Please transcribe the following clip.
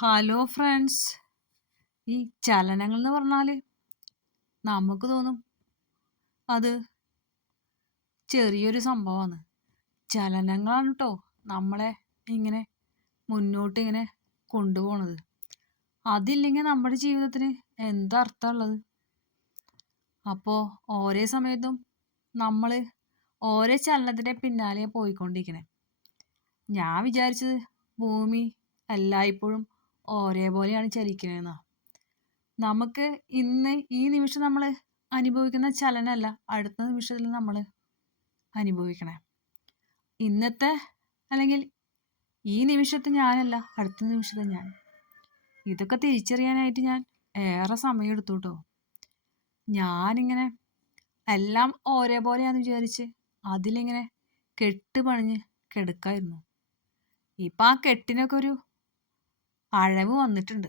Hello friends ഈ ചലനങ്ങൾ എന്ന് പറഞ്ഞാൽ നമുക്ക് തോന്നും അത് ചെറിയൊരു സംഭവമാണ് ചലനങ്ങളാണ് കേട്ടോ നമ്മളെ ഇങ്ങനെ മുന്നോട്ട് ഇങ്ങനെ കൊണ്ടുപോണത്. അതില്ലെങ്കിൽ നമ്മുടെ ജീവിതത്തിന് എന്താ അർത്ഥമുള്ളത് അപ്പോൾ ഓരോ സമയത്തും നമ്മൾ ഓരോ ചലനത്തിന്റെ പിന്നാലെ പോയിക്കൊണ്ടിരിക്കണേ. ഞാൻ വിചാരിച്ചത് ഭൂമി എല്ലായ്പ്പോഴും ഒരേപോലെയാണ് ചലിക്കുന്നത് നമുക്ക് ഇന്ന് ഈ നിമിഷം നമ്മൾ അനുഭവിക്കുന്ന ചലനമല്ല അടുത്ത നിമിഷത്തിൽ നമ്മൾ അനുഭവിക്കണേ. ഇന്നത്തെ അല്ലെങ്കിൽ ഈ നിമിഷത്തെ ഞാനല്ല അടുത്ത നിമിഷത്തെ ഞാൻ. ഇതൊക്കെ തിരിച്ചറിയാനായിട്ട് ഞാൻ ഏറെ സമയം എടുത്തു കേട്ടോ. ഞാനിങ്ങനെ എല്ലാം ഒരേപോലെയാന്ന് വിചാരിച്ച് അതിലിങ്ങനെ കെട്ട് പണിഞ്ഞ് കിടക്കായിരുന്നു. ഇപ്പം ആ കെട്ടിനൊക്കെ ഒരു അഴവ് വന്നിട്ടുണ്ട്.